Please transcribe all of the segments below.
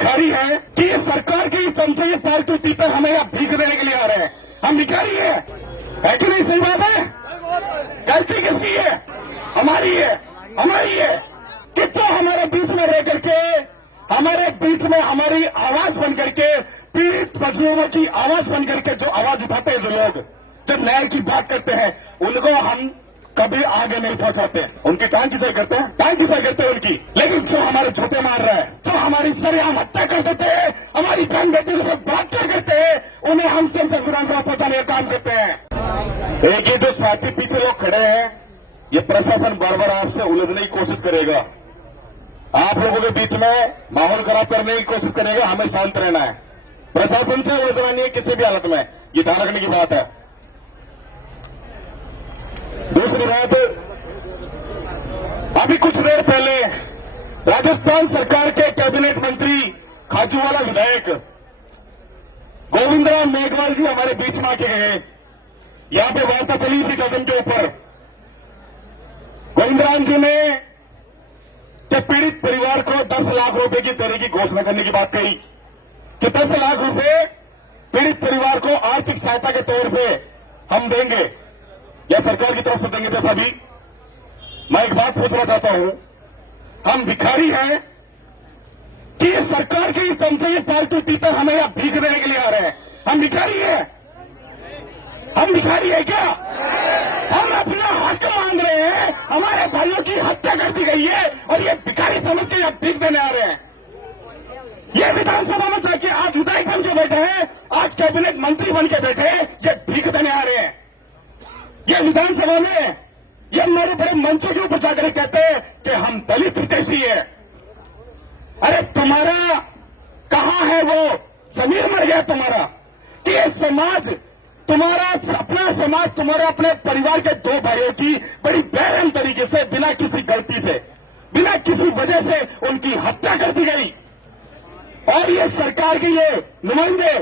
भिखारी हैं कि ये सरकार की चमचे पालतू तीतर हमें यहाँ भीख देने के लिए आ रहे हैं। हम भिखारी है कि नहीं? सही बात है। गलती किसकी है? हमारी है, हमारी है कि जो हमारे बीच में रह करके, हमारे बीच में हमारी आवाज बन करके, पीड़ित मजलूमों की आवाज बन करके जो आवाज उठाते हैं, जो लोग जो न्याय की बात करते हैं, उनको हम कभी आगे नहीं पहुंचाते। उनकी टांग किसे करते हैं, टांग किसे करते हैं उनकी। लेकिन जो हमारे जूते मार रहा है, जो हमारी सरेआम हत्या कर देते हैं, हमारी बहन बेटी के साथ बलात्कार करते हैं, उन्हें हम संसद विधानसभा पहुंचाने का काम करते हैं। एक ये जो साथी पीछे लोग खड़े हैं, ये प्रशासन बार बार आपसे उलझने की कोशिश करेगा, आप लोगों के बीच में माहौल खराब करने की कोशिश करेगा। हमें शांत रहना है, प्रशासन से उलझना नहीं है किसी भी हालत में, ये ध्यान रखने की बात है। दूसरी बात, अभी कुछ देर पहले राजस्थान सरकार के कैबिनेट मंत्री खाजूवाला विधायक गोविंदराम मेघवाल जी हमारे बीच में आके गए। यहां पे वार्ता चली थी कदम के ऊपर। गोविंदराम जी ने पीड़ित परिवार को 10 लाख रुपए की देने की घोषणा करने की बात कही कि 10 लाख रुपए पीड़ित परिवार को आर्थिक सहायता के तौर पे हम देंगे, या सरकार की तरफ से देंगे। जैसा भी मैं एक बात पूछना चाहता हूं, हम भिखारी हैं कि ये सरकार की चमचे पालतू तीतर हमें यहां भीख देने के लिए आ रहे हैं? हम भिखारी हैं? हम भिखारी है क्या? हम अपना हक मांग रहे हैं, हमारे भाइयों की हत्या कर दी गई है और ये भिखारी समझ के यहां भीख देने आ रहे हैं। ये विधानसभा में जाके आज विधायक बन के बैठे हैं, आज कैबिनेट मंत्री बन के बैठे हैं, ये भीख देने आ रहे हैं। ये विधानसभा में ये हमारे बड़े मंचों के ऊपर जाकर कहते हैं कि हम दलित हितैषी है। अरे तुम्हारा कहां है वो जमीर मर गया तुम्हारा कि ये समाज, तुम्हारा अपना समाज, तुम्हारे अपने परिवार के 2 भाइयों की बड़ी बेरहम तरीके से, बिना किसी गलती से, बिना किसी वजह से उनकी हत्या कर दी गई। और ये सरकार के ये नुमाइंदे,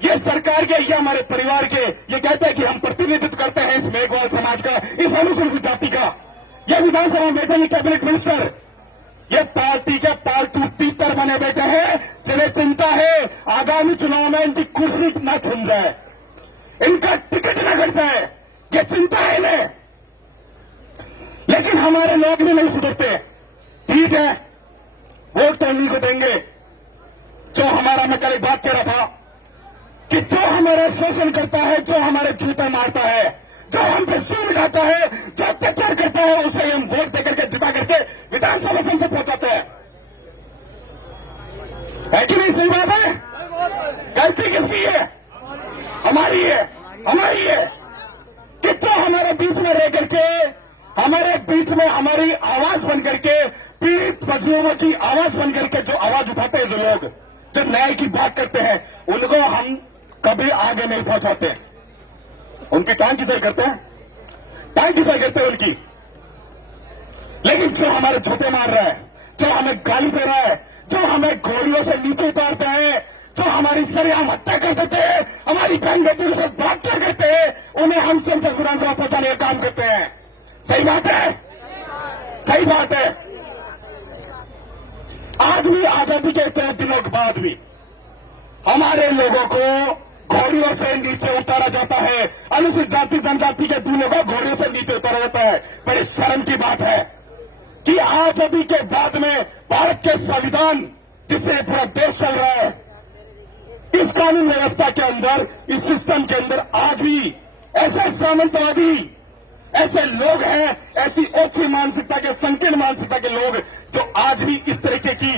ये सरकार के, ये हमारे परिवार के, ये कहते हैं कि हम प्रतिनिधित्व करते हैं इस मेघवाल समाज का, इस अनुसूचित जाति का। ये विधानसभा में बैठे ये कैबिनेट मिनिस्टर, ये पार्टी के पालतू तीतर बने बैठे हैं, जिन्हें चिंता है आगामी चुनाव में इनकी कुर्सी न छिन जाए, इनका टिकट न कट जाए, ये चिंता है इन्हें। लेकिन हमारे लोग भी नहीं सुधरते। ठीक है, वोट तो उन्हीं को देंगे जो हमारा, मैं कल एक बात कह रहा था कि जो हमारा शोषण करता है, जो हमारे जूते मारता है, जो हम पे सूर लगाता है, जो अत्याचार करता है, उसे हम वोट देकर के जिता करके विधानसभा संसद पहुंचाते हैं। है कि नहीं? सही बात है। गलती किसकी है? हमारी है, हमारी है कि जो हमारे बीच में रह करके, हमारे बीच में हमारी आवाज बन करके, पीड़ित मजलूमों की आवाज बन करके जो आवाज उठाते हैं, जो लोग जो न्याय की बात करते हैं, उनको हम कभी आगे नहीं पहुंचाते। उनकी टांग किसे करते हैं, टांग किसे करते हैं उनकी। लेकिन जो हमारे जूते मार रहा है, जो हमें गाली दे रहा है, जो हमें घोड़ियों से नीचे उतारते हैं, जो हमारी सरेआम हत्या कर देते हैं, हमारी बहन बेटी के साथ बलात्कार करते हैं, उन्हें हम संसद विधानसभा पहुंचाने का काम करते हैं। सही बात है, सही बात है। आज भी आजादी के 3 दिनों के बाद भी हमारे लोगों को घोड़ियों से नीचे उतारा जाता है, अनुसूचित जाति जनजाति के दूल्हों को घोड़ियों से नीचे उतारा जाता है। बड़ी शर्म की बात है कि आजादी के बाद में भारत के संविधान, जिससे पूरा देश चल रहा है, इस कानून व्यवस्था के अंदर, इस सिस्टम के अंदर आज भी ऐसे सामंतवादी, ऐसे लोग हैं, ऐसी ओछी मानसिकता के, संकीर्ण मानसिकता के लोग जो आज भी इस तरीके की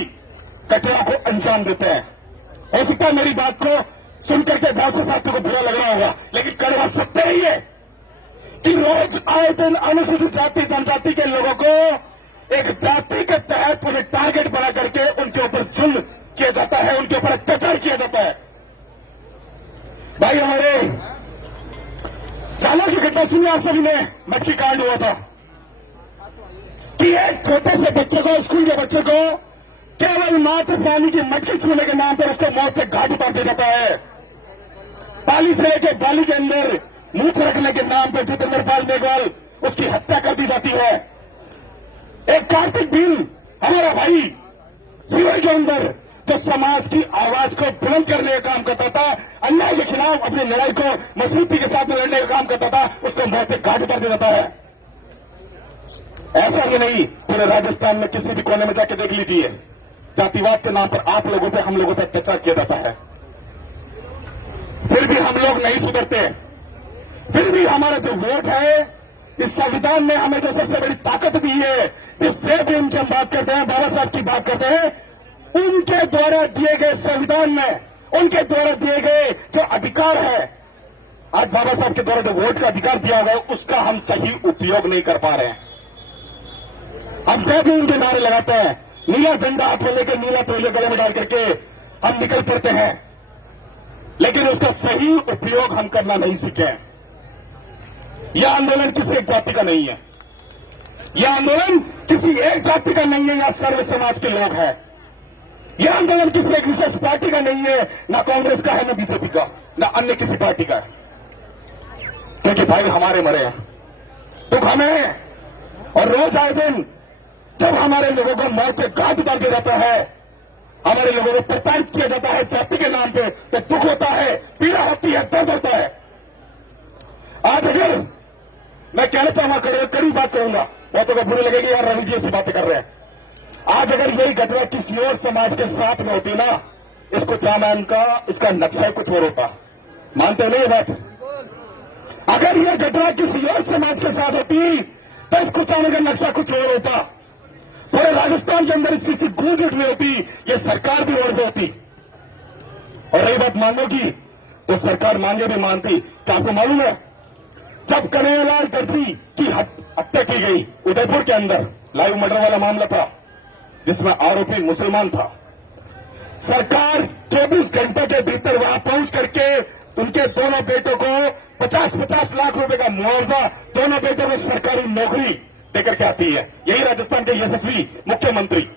घटनाओं को अंजाम देते हैं। हो सकता है मेरी बात को सुनकर के बहुत से साथियों को बुरा लग रहा होगा, लेकिन कड़वा सत्य है ये कि रोज आए दिन अनुसूचित जाति जनजाति के लोगों को एक जाति के तहत उन्हें टारगेट बना करके उनके ऊपर जुल्म किया जाता है, उनके ऊपर अत्याचार किया जाता है। भाई हमारे जालौर की घटना सुनी आप सभी ने, मटकी कांड हुआ था कि एक छोटे से बच्चे को, स्कूल के बच्चे को केवल मात्र पानी की मटकी छूने के नाम पर उसको मौत के घाट उतार दिया जाता है। पाली जिले के बाली के अंदर मूछ रखने के नाम पर जितेंद्र पाल मेघवाल, उसकी हत्या कर दी जाती है। एक कार्तिक बिल हमारा भाई शिविर के अंदर जो समाज की आवाज को बुलंद करने का काम करता था, अन्याय के खिलाफ अपनी लड़ाई को मजबूती के साथ में लड़ने का काम करता था, उसको मौत के घाट उतार दिया जाता है। ऐसा ही नहीं, पूरे राजस्थान में किसी भी कोने में जाके देख लीजिए, जातिवाद के नाम पर आप लोगों पे, हम लोगों पे अत्याचार किया जाता है। फिर भी हम लोग नहीं सुधरते। फिर भी हमारा जो वोट है, इस संविधान ने हमें जो सबसे बड़ी ताकत दी है, जिससे भी उनकी हम बात करते हैं, बाबा साहब की बात करते हैं, उनके द्वारा दिए गए संविधान में, उनके द्वारा दिए गए जो अधिकार है, आज बाबा साहब के द्वारा जो वोट का अधिकार दिया गया, उसका हम सही उपयोग नहीं कर पा रहे हैं। हम जब भी उनके नारे लगाते हैं, नीला झंडा हाथ में लेकर, नीला तौलिया गले में डाल करके हम निकल पड़ते हैं, लेकिन उसका सही उपयोग हम करना नहीं सीखे। यह आंदोलन किसी एक जाति का नहीं है, यह आंदोलन किसी एक जाति का नहीं है, यह सर्व समाज के लोग हैं। यह आंदोलन किसी एक विशेष पार्टी का नहीं है, ना कांग्रेस का है, ना बीजेपी का, ना अन्य किसी पार्टी का है। क्योंकि भाई हमारे मरे हैं, दुख हमें है, और रोज आए दिन जब हमारे लोगों को मौत के घाट उतार दिया जाता है, हमारे लोगों को प्रताड़ित किया जाता है जाति के नाम पे, तो दुख होता है, पीड़ा होती है, दर्द होता है। आज अगर मैं कहना चाहूंगा, कड़ी बात करूंगा, बहुतों को बुरी लगेगी, यार रवि जी ऐसी बातें कर रहे हैं। आज अगर यही घटना किसी और समाज के साथ में होती ना, इसको चामान का, इसका नक्शा कुछ और होता। मानते नहीं बात? अगर यह घटना किसी और समाज के साथ होती तो इसको चामान का नक्शा कुछ और होता। पूरे राजस्थान के अंदर इस चीज की गूंज उठनी होती, ये सरकार भी रोड पे होती। और रही बात मांगो की, तो सरकार मांगे भी मानती। क्या आपको मालूम है, जब कन्हैयालाल दर्जी की हत्या की गई उदयपुर के अंदर, लाइव मर्डर वाला मामला था जिसमें आरोपी मुसलमान था, सरकार 24 घंटे के भीतर वहां पहुंच करके उनके दोनों बेटों को 50-50 लाख रुपए का मुआवजा, दोनों बेटों को सरकारी नौकरी देकर के आती है। यही राजस्थान के यशस्वी मुख्यमंत्री।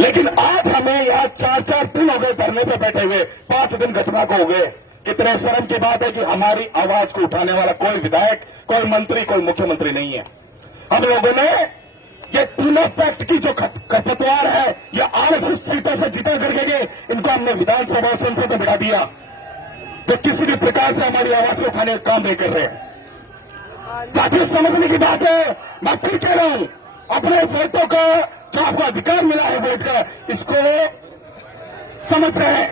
लेकिन आज हमें यहां 4-4 दिन हो गए धरने पे बैठे हुए, 5 दिन घटना को हो गए। कितने शर्म की बात है कि हमारी आवाज को उठाने वाला कोई विधायक, कोई मंत्री, कोई मुख्यमंत्री नहीं है। हम लोगों ने ये तीनों पैक्ट की जो खरपतवार है, ये आरक्षित सीटों से जीते करके इनको हमने विधानसभा और संसद में बिठा दिया, जो किसी भी प्रकार से हमारी आवाज को उठाने का काम नहीं कर रहे हैं। साथियों, समझने की बात है, मैं फिर कह रहा हूं, अपने वोटों का जो आपको अधिकार मिला है वोट का, इसको समझ जाए,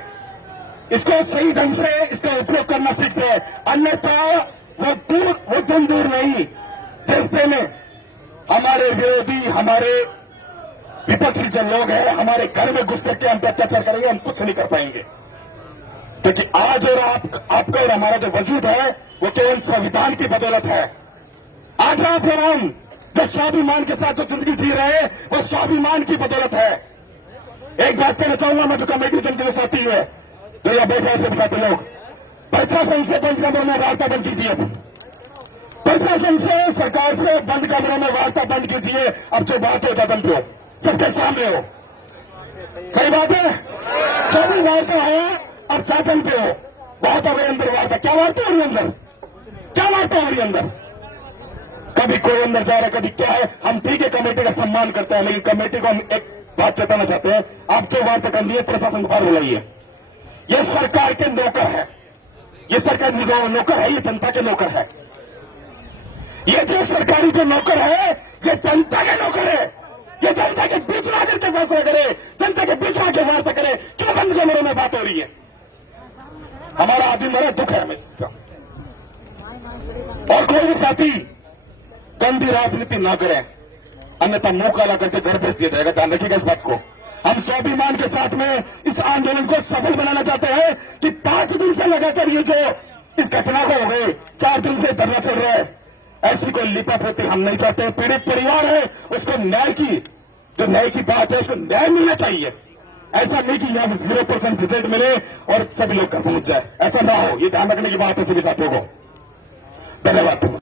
इसको सही ढंग से इसका उपयोग करना सीखते हैं। अन्यथा वो दिन दूर नहीं, जिस दिन हमारे विरोधी, हमारे विपक्षी जो लोग हैं, हमारे घर में घुस करके हम पे अत्याचार करेंगे, हम कुछ नहीं कर पाएंगे। क्योंकि आज और आपका और हमारा जो वजूद है, वो केवल संविधान की बदौलत है। आज आप और हम जो स्वाभिमान के साथ जो जिंदगी जी रहे हैं, वो स्वाभिमान की बदौलत है। एक बात कहना चाहूंगा मैं, जो कमेटी जनता के साथी है, तो यह बैठे ऐसे साथी लोग, प्रशासन से बंद कमरों में वार्ता बंद कीजिए। प्रशासन से, सरकार से बंद कमरों में वार्ता बंद कीजिए। अब जो बात हो जजन पे हो, सबके सामने हो, सही बात है। जो भी वार्ता हो अब शासन पे हो, बहुत हो गई अंदर वार्ता। क्या वार्ता हो रही अंदर, क्या वार्ता हो रही अंदर? कभी कोई अंदर जा रहा है, कभी क्या है। हम ठीक है, कमेटी का सम्मान करते हैं, लेकिन कमेटी को हम एक बात चेताना चाहते हैं, आप जो वार्ता कर लिए प्रशासन को बाहर बुलाइए। ये सरकार के नौकर है, ये सरकार नौकर है, ये जनता के नौकर है। ये जो सरकारी जो नौकर है, ये जनता के नौकर है। ये जनता के बीच में आकर के फैसला करे, जनता के बीच में आकर वार्ता करे। क्यों बंद कमरों में बात हो रही है? हमारा आदमी मरे, दुख है हमें इसका। और कोई भी साथी गंदी राजनीति ना करें, अन्यथा मुंह काला करके घर भेज दिया जाएगा। ध्यान रखिएगा इस बात को। हम स्वाभिमान के साथ में इस आंदोलन को सफल बनाना चाहते हैं कि 5 दिन से लगातार ये जो इस घटना को हो गए, 4 दिन से धरना चल रहा है, ऐसी कोई लिपापोती हम नहीं चाहते। पीड़ित परिवार है, उसको न्याय की जो न्याय की बात है, उसको न्याय मिलना चाहिए। ऐसा नहीं कि यहां 0% रिजल्ट मिले और सभी लोग घर पहुंच जाए, ऐसा ना हो। ये ध्यान रखने की बात है सभी साथियों को। धन्यवाद।